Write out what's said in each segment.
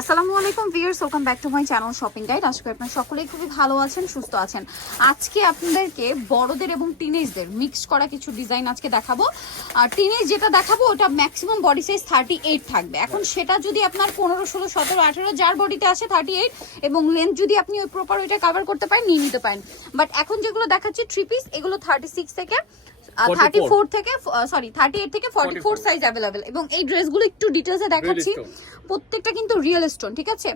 আসসালামু আলাইকুম viewers welcome back to my channel shopping guide. আজকে আপনারা সকলেই খুবই ভালো আছেন সুস্থ আছেন। আজকে আপনাদেরকে বড়দের এবং টিনেজদের মিক্স করা কিছু ডিজাইন আজকে দেখাবো। আর টিনেজ যেটা দেখাবো ওটা maximum body size thirty eight থাকবে। এখন সেটা যদি আপনার পনেরো ষোলো সতেরো আঠেরো যার বডিতে আসে থার্টি এইট এবং লেন্থ যদি আপনি ওই প্রপার ওইটা কভার করতে পারেন নিয়ে নিতে পারেন। বাট এখন যেগুলো দেখাচ্ছি থ্রি পিস এগুলো থার্টি সিক্স থেকে থার্টি ফোর থেকে সরি থার্টি এইট থেকে ফর্টি ফোর সাইজ অ্যাভেলেবেল এবং এই ড্রেসগুলো একটু ডিটেলসে দেখাচ্ছি। প্রত্যেকটা কিন্তু রিয়েল স্টোন ঠিক আছে?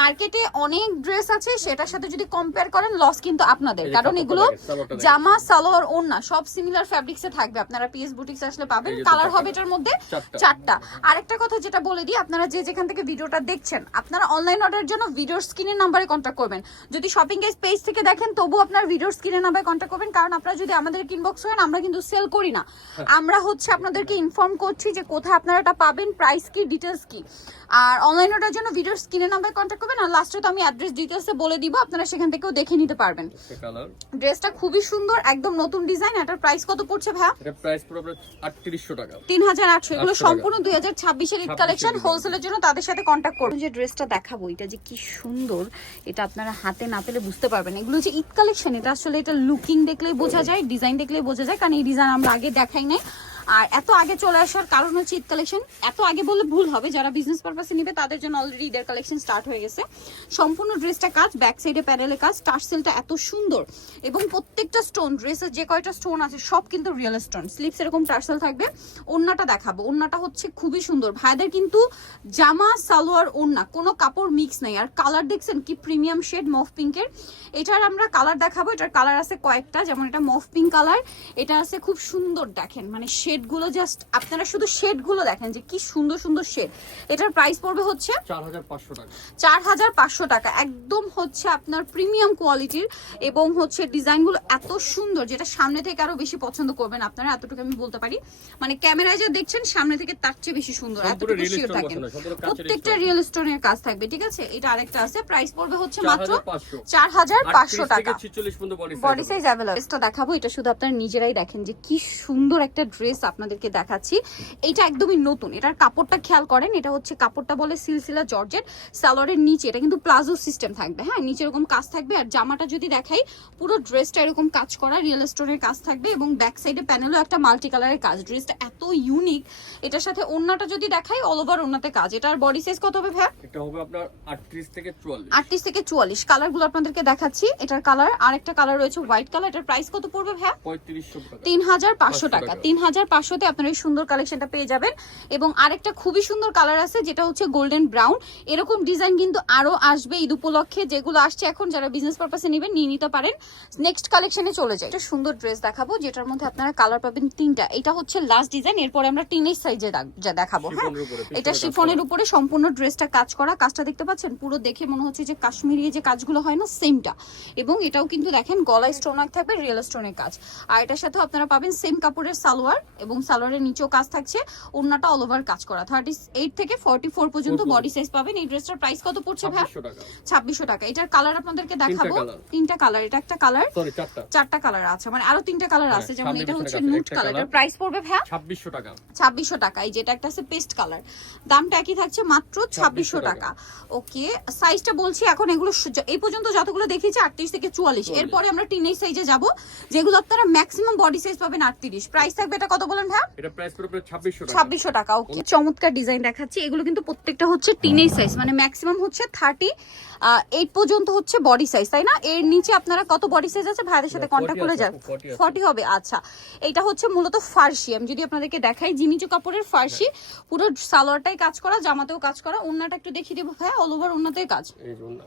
মার্কেটে অনেক ড্রেস আছে সেটার সাথে যদি কম্পেয়ার করেন লস কিন্তু আপনাদের। কারণ এগুলো। জামা সালোয়ার ওড়না সব সিমিলার ফ্যাব্রিক্সে থাকবে। আপনারা পিএস বুটিক্স আসলে পাবেন। কালার হবে এটার মধ্যে চারটা। আরেকটা কথা যেটা বলে দিই আপনারা যে যেখান থেকে ভিডিওটা দেখছেন আপনারা অনলাইন অর্ডারের জন্য ভিডিওর স্ক্রিনের নাম্বারে কন্ট্যাক্ট করবেন। যদি শপিং পেজ থেকে দেখেন তবু আপনার ভিডিওর স্ক্রিনের নাম্বারে কন্ট্যাক্ট করবেন। কারণ আপনারা যদি আমাদের ইনবক্স করেন আমরা কিন্তু সেল করি না। হ্যাঁ। আমরা হচ্ছে আপনাদেরকে ইনফর্ম করছি যে কোথায় আপনারা এটা পাবেন প্রাইস কি ডিটেলস কি। আর অনলাইন অর্ডারের জন্য ভিডিওর স্ক্রিনের নাম্বারে কন্ট্যাক্ট করবেন আর লাস্টে তো আমি অ্যাড্রেস ডিটেলসে বলে দিব আপনারা সেখান থেকেও দেখে নিতে পারবেন। ড্রেসটা খুবই সুন্দর একদম নতুন ডিজাইন এটার প্রাইস কত পড়ছে ভাইয়া? এটা প্রাইস পুরো আপনার আটত্রিশশো টাকা। তিন হাজার আটশো এগুলো সম্পূর্ণ দুই হাজার ছাব্বিশের ঈদ কালেকশন হোলসেলের জন্য তাদের সাথে কন্ট্যাক্ট করুন। যে ড্রেসটা দেখাবো এটা যে কি সুন্দর এটা আপনারা হাতে না পেলে বুঝতে পারবেন এগুলো যে ঈদ কালেকশন এটা আসলে এটা লুকিং দেখলেই বোঝা যায় ডিজাইন দেখলেই বোঝা যায় কারণ এই ডিজাইন আমরা আগে দেখাই নাই। আর এত আগে চলে আসার কারণ হচ্ছে ঈদ কালেকশন। এত আগে বললে ভুল হবে, যারা বিজনেস পারপাসে নিবে, তাদের জন্য অলরেডি ঈদের কালেকশন স্টার্ট হয়ে গেছে। সম্পূর্ণ ড্রেসটা কাজ ব্যাক সাইডে প্যানেলে কাজ টার্সেলটা এত সুন্দর। এবং প্রত্যেকটা স্টোন ড্রেসের যে কয়টা স্টোন আছে, সব কিন্তু রিয়েল স্টোন স্লিপস এরকম টার্সেল থাকবে। ওন্নাটা দেখাবো। ওন্নাটা হচ্ছে খুবই সুন্দর। ভাইদের কিন্তু জামা, সালোয়ার ওন্না কোনো কাপড় মিক্স নেই। আর কালার দেখছেন কি প্রিমিয়াম শেড মফ পিঙ্কের এটার আমরা কালার দেখাবো। এটার কালার আছে কয়েকটা, যেমন এটা মফ পিঙ্ক কালার এটা আছে খুব সুন্দর, দেখেন মানে শেডগুলো জাস্ট আপনারা শুধু শেডগুলো দেখেন যে কি সুন্দর সুন্দর শেড। এটার প্রাইস পড়বে হচ্ছে চার হাজার পাঁচশো টাকা। একদম হচ্ছে আপনার প্রিমিয়াম কোয়ালিটির এবং হচ্ছে ডিজাইনগুলো এত সুন্দর যেটা সামনে থেকে আরও বেশি পছন্দ করবেন আপনারা এতটুকু আমি বলতে পারি। মানে ক্যামেরায় যা দেখছেন সামনে থেকে তার চেয়ে বেশি সুন্দর এতটুকু শিওর থাকেন প্রত্যেকটা। রিয়েল স্টোনের কাজ থাকবে ঠিক আছে? এটা আরেকটা আছে প্রাইস পড়বে হচ্ছে মাত্র চার হাজার পাঁচশো। টাকা। বডি সাইজ অ্যাভেলেবল দেখাবো এটা শুধু আপনারা নিজেরাই দেখেন যে কি সুন্দর একটা ড্রেস আপনাদেরকে দেখাচ্ছি। এটা একদমই নতুন। এটার কাপড়টা খেয়াল করেন এটা হচ্ছে কাপড়টা বলে সিলসিলা জর্জেট। সালোয়ারের নিচে এটা কিন্তু প্লাজো সিস্টেম থাকবে। হ্যাঁ নিচে এরকম কাজ থাকবে। আর জামাটা যদি দেখাই পুরো ড্রেসটা এরকম কাজ করা রিয়েল স্টোনের কাজ থাকবে এবং ব্যাক সাইডে প্যানেলও একটা মাল্টি কালারের কাজ। ড্রেসটা এত ইউনিক। এটার সাথে ওন্নাটা যদি দেখাই অল ওভার ওন্নাতে কাজ। এটার বডি সাইজ কত হবে ভাই এটা হবে আপনার 38 থেকে 44 38 থেকে 44 কালারগুলো আপনাদেরকে দেখাচ্ছি। এটার কালার আরেকটা কালার রয়েছে হোয়াইট কালার। এটার প্রাইস কত পড়বে ভাই 3500 টাকা। 3500 টাকা। 3500 পাঁচশোতে আপনার এই সুন্দর কালেকশনটা পেয়ে যাবেন। এবং আরেকটা খুবই সুন্দর কালার আছে যেটা হচ্ছে গোল্ডেন ব্রাউন এরকম ডিজাইন কিন্তু আরও আসবে ঈদ উপলক্ষে যেগুলো আসছে এখন যারা বিজনেস পারপাসে নেবেন নিয়ে নিতে পারেন। নেক্সট কালেকশনে চলে যায় একটা সুন্দর ড্রেস দেখাবো যেটার মধ্যে আপনারা কালার পাবেন তিনটা। এটা হচ্ছে লাস্ট ডিজাইন এরপরে আমরা টিনেজ সাইজে দেখাবো হ্যাঁ? এটা শিফনের উপরে সম্পূর্ণ ড্রেসটা কাজ করা। কাজটা দেখতে পাচ্ছেন? পুরো দেখে মনে হচ্ছে যে কাশ্মীরি যে কাজগুলো হয় না সেমটা এবং এটাও কিন্তু দেখেন গলায় স্টোন থাকবে রিয়েল স্টোনের কাজ। আর এটার সাথে আপনারা পাবেন সেম কাপড়ের সালোয়ার এবং সালোয়ারের নিচেও কাজ থাকছে ওড়নাটা অল ওভার কাজ করা। থার্টি এইট থেকে ফর্টি ফোর পর্যন্ত। বডি সাইজ পাবেন। এই ড্রেসটার প্রাইস কত পড়ছে ভাই? ছাব্বিশশো টাকা। এটার কালার আপনাদেরকে দেখাবো। তিনটা কালার এটা একটা কালার চারটা। কালার আছে। মানে আরও তিনটা কালার হ্যাঁ, আছে। যেমন এটা হচ্ছে নুট কালার এটার প্রাইস পড়বে ভাই ছাব্বিশশো টাকা। ছাব্বিশশো টাকা। এই যেটা একটা আছে পেস্ট কালার দামটা একই থাকছে মাত্র ছাব্বিশশো টাকা। ওকে সাইজটা বলছি এখন এগুলো এই পর্যন্ত যতগুলো দেখিয়েছি আটত্রিশ থেকে চুয়াল্লিশ। এরপরে আমরা টিনেজ সাইজে যাব। যেগুলো আপনারা ম্যাক্সিমাম বডি সাইজ পাবেন আটত্রিশ। প্রাইস থাকবে এটা কত বলেন ভাই? এটা প্রাইস আপনার ছাব্বিশশো টাকা। ছাব্বিশশো টাকা ওকে চমৎকার ডিজাইন দেখাচ্ছি। এগুলো কিন্তু প্রত্যেকটা হচ্ছে টিনেজ সাইজ মানে ম্যাক্সিমাম হচ্ছে থার্টি এইট পর্যন্ত হচ্ছে বডি সাইজ তাই না? এর নিচে আপনারা কত বডি সাইজ আছে? ভাইদের সাথে 40 করে যান। 40 হবে আচ্ছা। এটা হচ্ছে মূলত ফার্সি আমি যদি আপনাদেরকে দেখাই জিমিচু কাপড়ের ফার্সি। পুরো সালোয়ারটাই কাজ করা জামাতেও কাজ করা। ওন্নাটা একটু দেখিয়ে দেবো ভাইয়া অল ওভার ওন্নাতে কাজ। এই জন্য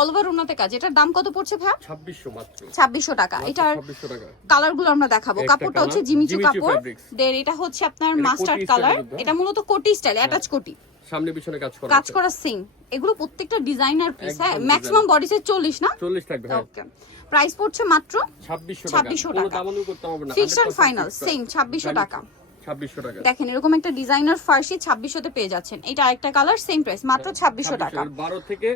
অল ওভার ওন্নাতে কাজ। এটার দাম কত পড়ছে ভাইয়া? ছাব্বিশশো মাত্র। ছাব্বিশশো টাকা। এটার ছাব্বিশশো টাকা। কালারগুলো আমরা দেখাবো। কাপড়টা হচ্ছে জিমিচু কাপড়। দের এটা হচ্ছে আপনার মাস্টার্ড কালার। এটা মূলত কোটি স্টাইল অ্যাটাচ কোটি। সামনে পিছনে কাজ করা কাজ করা সিং এগুলো প্রত্যেকটা ডিজাইনার পিস হ্যাঁ? ম্যাক্সিমাম বডি সাইজ চল্লিশ না? চল্লিশ থাকবে হ্যাঁ। ওকে প্রাইস পড়ছে মাত্র ছাব্বিশশো টাকা। 2600 কোনো টাকা। করতে হবে না। ফিক্সড ফাইনাল সেম ছাব্বিশশো টাকা। ছাব্বিশশো টাকা। দেখেন এরকম একটা ডিজাইনার ফার্সি ছাব্বিশশোতে পেয়ে যাচ্ছেন। এটা আরেকটা কালার সেম প্রাইস মাত্র ছাব্বিশশো টাকা। বারো থেকে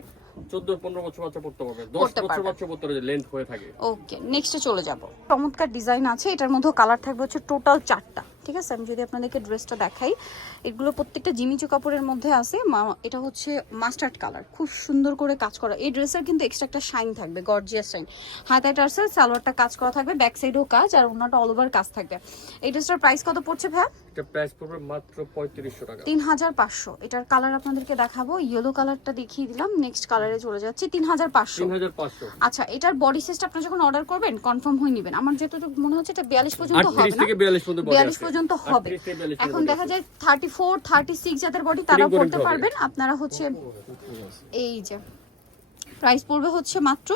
চোদ্দ পনেরো বছর বাচ্চা পড়তে পারবে। দশ পড়তে বছর বাচ্চা পড়তে পারবে লেন্থ হয়ে থাকে। ওকে নেক্সটে চলে যাব। চমৎকার ডিজাইন আছে এটার মধ্যে কালার থাকবে হচ্ছে টোটাল চারটা। ঠিক আছে? আমি যদি আপনাদেরকে ড্রেসটা দেখাই এগুলো প্রত্যেকটা জিমিচু কাপড়ের মধ্যে আছে। এটা হচ্ছে মাস্টার্ড কালার খুব সুন্দর করে কাজ করা। এই ড্রেসের কিন্তু এক্সট্রা একটা শাইন থাকবে গর্জিয়াস শাইন হাতায় টার্সেল সালোয়ারটা কাজ করা থাকবে ব্যাক সাইডেও কাজ আর অন্যটা অল ওভার কাজ থাকবে। এই ড্রেসটার প্রাইস কত পড়ছে ভাইয়া? এটা প্রাইস পড়বে মাত্র পঁয়ত্রিশশো টাকা। তিন হাজার পাঁচশো। এটার কালার আপনাদেরকে দেখাবো। ইয়েলো কালারটা দেখিয়ে দিলাম। নেক্সট কালারে চলে যাচ্ছি তিন হাজার পাঁচশো। তিন হাজার পাঁচশো। আচ্ছা এটার বডি সাইজটা আপনারা যখন অর্ডার করবেন কনফার্ম হয়ে নেবেন। আমার যেটুকু মনে হচ্ছে এটা বিয়াল্লিশ পর্যন্ত হবে না। থেকে বিয়াল্লিশ পর্যন্ত। পর্যন্ত হবে। 38 থেকে 42 এখন দেখা যায় থার্টি ফোর থার্টি সিক্স যাদের বডি তারা পড়তে পারবেন। আপনারা হচ্ছে এই যে প্রাইস পড়বে হচ্ছে মাত্র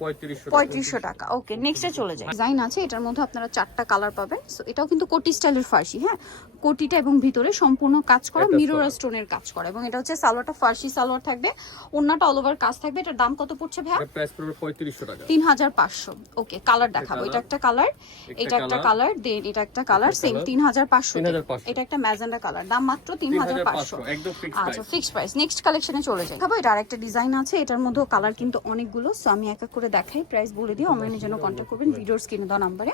পঁয়ত্রিশশো টাকা। ওকে নেক্সটে চলে যায় ডিজাইন আছে এটার মধ্যে আপনারা চারটা কালার পাবেন। সো এটাও কিন্তু কোটি স্টাইলের ফার্সি হ্যাঁ? কোটিটা এবং ভিতরে সম্পূর্ণ কাজ করা মিরর স্টোনের কাজ করা। এবং এটা হচ্ছে সালোয়ারটা ফার্সি সালোয়ার থাকবে। অন্যটা অল ওভার কাজ থাকবে। এটার দাম কত পড়ছে ভাইয়া? প্রাইস পড়বে পঁয়ত্রিশশো টাকা। তিন হাজার পাঁচশো ওকে কালার দেখাবো। এটা একটা কালার এটা একটা কালার দেন এটা একটা কালার সেম তিন হাজার পাঁচশো 3500 এটা একটা ম্যাজেন্ডা কালার দাম মাত্র তিন হাজার পাঁচশো 3500 একদম ফিক্স আচ্ছা প্রাইস ফিক্সড প্রাইস নেক্সট কালেকশনে চলে যাই। এটা আরেকটা ডিজাইন আছে। এটার কালার কিন্তু অনেকগুলো। সো আমি এক এক করে দেখাই প্রাইস বলে দিয়ে অনলাইনের জন্য কন্ট্যাক্ট করবেন ভিডিওর স্ক্রিনে দেওয়া নাম্বারে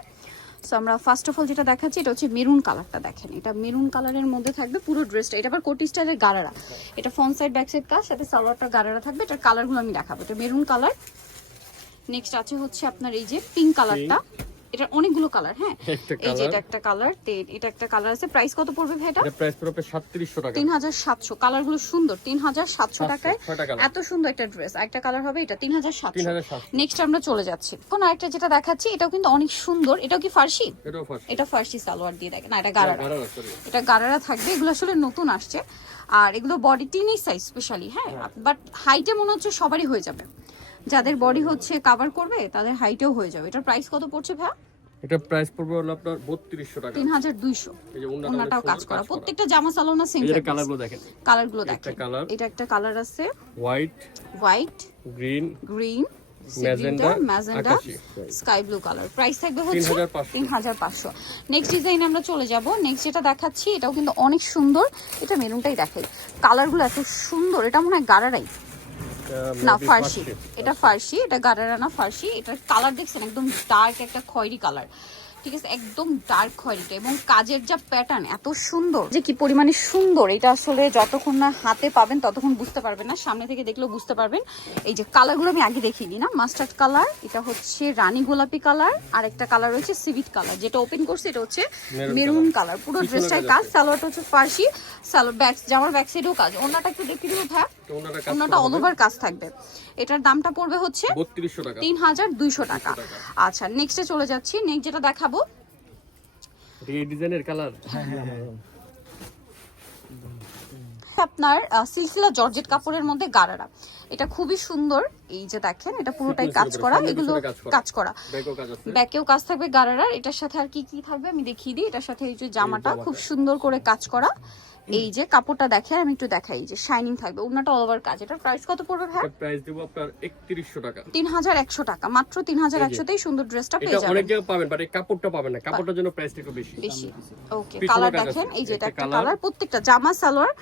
সো আমরা ফার্স্ট অফ অল যেটা দেখাচ্ছি এটা হচ্ছে মেরুন কালারটা দেখেন। এটা মেরুন কালারের মধ্যে থাকবে পুরো ড্রেসটা এটা আবার কোটি স্টাইলের গারারা। এটা ফ্রন্ট সাইড ব্যাক সাইড কাজ সাথে সালোয়ারটা গারারা থাকবে। এটার কালারগুলো আমি দেখাবো। এটা মেরুন কালার নেক্সট আছে হচ্ছে আপনার এই যে পিঙ্ক কালারটা এটা অনেকগুলো কালার হ্যাঁ? এই যে এটা একটা কালার এটা একটা কালার আছে। প্রাইস কত পড়বে ভাই এটা? প্রাইস পড়বে সাতত্রিশশো টাকা। তিন হাজার সাতশো। কালারগুলো সুন্দর তিন হাজার সাতশো টাকায় এত সুন্দর একটা ড্রেস একটা কালার হবে এটা তিন হাজার সাতশো। 3700 নেক্সট আমরা চলে যাচ্ছি। এখন আরেকটা যেটা দেখাচ্ছি এটাও কিন্তু অনেক সুন্দর। এটাও কি ফার্সি? এটাও ফার্স্ট এটা ফার্সি সালোয়ার দিয়ে দেখেন। না এটা গারারা। গারারা এটা গারারা থাকবে। এগুলো আসলে নতুন আসছে। আর এগুলো বডি টিনেজ সাইজ স্পেশালি হ্যাঁ? বাট হাইটে মনে হচ্ছে সবারই হয়ে যাবে। যাদের বডি হচ্ছে কভার করবে তাদের হাইটেও হয়ে যাবে। এটার প্রাইস কত পড়ছে ভাই এটা প্রাইস পড়বে হলো আপনার বত্রিশশো টাকা। তিন হাজার দুইশো। এই যে ওন্নাটা ওনাটাও কাজ করা। প্রত্যেকটা জামা সালোনা সেম এই যে কালারগুলো দেখেন। কালারগুলো একটা দেখেন। এটা একটা কালার আছে। White white green green magenta আকাশি। স্কাই ব্লু কালার প্রাইস থাকবে হচ্ছে 3500 তিন হাজার পাঁচশো। নেক্সট ডিজাইন আমরা চলে যাব। নেক্সট যেটা দেখাচ্ছি এটাও কিন্তু অনেক সুন্দর। এটা মেরুনটাই দেখাই। কালারগুলো এত সুন্দর এটা মনে হয় গারারাই। না ফার্সি। এটা ফার্সি এটা গাডারানা ফার্সি। এটার কালার দেখছেন একদম ডার্ক একটা খয়েরি কালার ঠিক আছে একদম ডার্ক খয়েরিটা এবং কাজের যা প্যাটার্ন এত সুন্দর যে কি পরিমাণে সুন্দর এটা আসলে যতক্ষণ না হাতে পাবেন ততক্ষণ বুঝতে পারবেন না। সামনে থেকে দেখলেও বুঝতে পারবেন। এই যে কালারগুলো আমি আগে দিই না মাস্টার্ড কালার এটা হচ্ছে রানী গোলাপি কালার আর একটা কালার রয়েছে সিভিট কালার যেটা ওপেন করছে এটা হচ্ছে মেরুন কালার পুরো পিছনে ড্রেসটাই কাজ সালোয়ারটা হচ্ছে ফার্সি সালোয়ার ব্যাক জামার ব্যাক সাইডেও কাজ। ওনাটা একটু দেখে দিব ওনাটা অল ওভার কাজ থাকবে। এটার দামটা পড়বে হচ্ছে তিন হাজার দুইশো টাকা। আচ্ছা নেক্সটে চলে যাচ্ছি। নেক্সট যেটা দেখাবো ডিজাইনের কালার? আপনার আহ, সিলসিলা জর্জেট কাপড়ের মধ্যে গারারা। এটা খুবই সুন্দর। এই যে দেখেন এটা পুরোটাই কাজ করা এগুলো কাজ করা। ব্যাকেও কাজ থাকবে গারারার। এটার সাথে আর কি কি থাকবে আমি দেখিয়ে দিই। এটার সাথে এই যে জামাটা। খুব সুন্দর করে কাজ করা। এই যে কাপড়টা দেখে আমি একটু দেখাই যে শাইনিং থাকবে। ওনাটা অল ওভার কাজ। এটার প্রাইস কত পড়বে ভাই? এটা প্রাইস দেবো আপনার একত্রিশশো টাকা। তিন হাজার একশো টাকা। মাত্র তিন হাজার এই যে। একশোতেই সুন্দর ড্রেসটা পেয়ে যাবেন। অনেক জায়গায় পাবেন বাট এই কাপড়টা পাবেন না। কাপড়টার জন্য প্রাইসটা একটু বেশি। বেশি। ওকে কালার দেখেন এই যে এটা একটা কালার প্রত্যেকটা জামা salwar.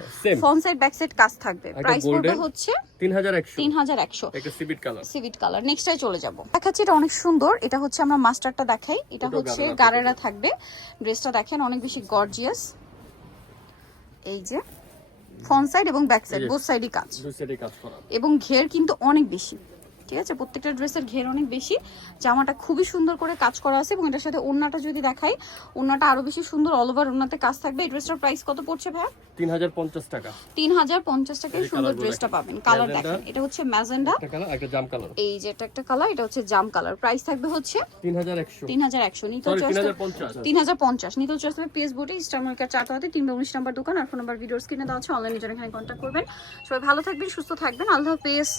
Front side back side কাজ থাকবে। প্রাইস পড়বে হচ্ছে তিন হাজার একশো। তিন হাজার একশো। একটা সিবিট কালার সিভিট কালার নেক্সটটাই চলে যাব। দেখাচ্ছি এটা অনেক সুন্দর। এটা হচ্ছে আমরা মাস্টারটা দেখাই। এটা হচ্ছে গারেরা থাকবে। ড্রেসটা দেখেন অনেক বেশি গর্জিয়াস এই যে ফ্রন্ট সাইড এবং ব্যাক সাইড বোথ সাইডই কাজ। দুই সাইডে কাজ করা। এবং ঘের কিন্তু অনেক বেশি। ঠিক আছে? প্রত্যেকটা ড্রেসের ঘের অনেক বেশি। জামাটা খুবই সুন্দর করে কাজ করা আছে এবং এটার সাথে ওড়নাটা যদি দেখাই ওড়নাটা আরও বেশি সুন্দর অল ওভার ওড়নাতে কাজ থাকবে। এই ড্রেসটার প্রাইস কত পড়ছে ভাই তিন হাজার পঞ্চাশ টাকা। তিন হাজার পঞ্চাশ টাকায় সুন্দর ড্রেসটা পাবেন। কালার দেখেন। এটা হচ্ছে ম্যাজেন্ডা। একটা কালার একটা জাম কালার এই যে এটা একটা কালার এটা হচ্ছে জাম কালার প্রাইস থাকবে হচ্ছে তিন হাজার একশো। তিন হাজার একশো তিন হাজার পঞ্চাশ। তিন হাজার পঞ্চাশ নিতল চয়েস পেস বোটে স্টার মার্কেট চারটা তিনটা উনিশ নাম্বার দোকান। আর ফোন নাম্বার ভিডিওর স্ক্রিনে দেওয়া আছে। অনলাইনে জন্য এখানে কন্ট্যাক্ট করবেন। সবাই ভালো থাকবেন সুস্থ থাকবেন। আল্লাহ হাফেজ।